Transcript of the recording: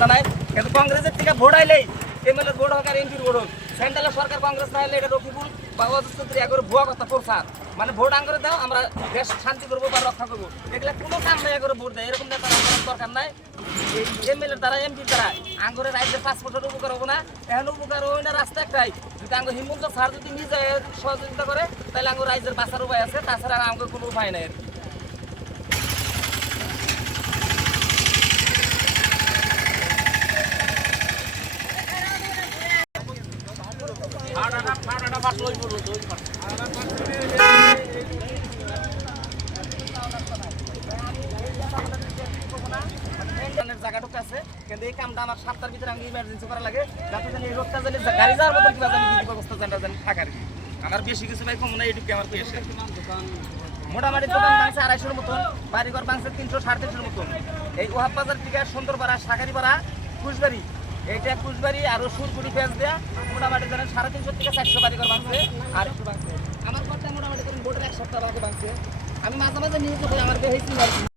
কথা নাই, কিন্তু কংগ্রেসের থেকে ভোট আইলেই এমএলএ ভোট হোক আর এমপির ভোট হোক, সেন্ট্রালের সরকার কংগ্রেস না হলে এটা রফিকুল বা অজস্ত্রী একবার ভুয়া কথা প্রচার, মানে ভোট আঙ্গরে দাও আমরা দেশ শান্তি করবো বা রক্ষা করবো, এগুলো কোনো কাম নাই করে ভোট দেয়, এরকম নেতা দরকার নাই। এমএলএ দ্বারা এমপির দ্বারা আঙ্গরে রাজ্যের পাসপোর্টের উপকার হবো না, এখন উপকার হয় না রাস্তা একটাই, যদি আঙ্গ হিমন্ত স্যার যদি নিজে সহযোগিতা করে তাহলে আঙ্গ রাজ্যের বাঁচার উপায় আছে, তাছাড়া আঙ্গ কোনো উপায় নাই। জায়গাটুকু আছে কিন্তু এই কামটা আমার 7টার ভিতরে আমি ইমার্জেন্সি করা লাগে, যাতে জানি এই রোডটা জানি গাড়ি যাওয়ার মতো কিবা জানি বিধি ব্যবস্থা জানি থাকার আমার বেশি কিছু ভাই কম না, এটুকু আমার পেয়েছে। মোটামুটি দোকান ভাঙছে 250-এর মতন, বাড়িঘর ভাঙছে 300-350-এর মতন। এই ওহাব বাজার থেকে সুন্দরপাড়া, শাঁখারীপাড়া, কুশবাড়ি, এইটা কুশবাড়ি আরো সুরপুরি পেঁয়াজ দেয়া মোটামুটি ধরেন 350 থেকে 400 বাড়িঘর ভাঙছে আর একটু ভাঙছে। আমার ঘরটা মোটামুটি ধরেন বোর্ডের 1 সপ্তাহ আগে ভাঙছে। আমি মাঝে মাঝে নিউজ করি আমার হয়েছিল আর কি।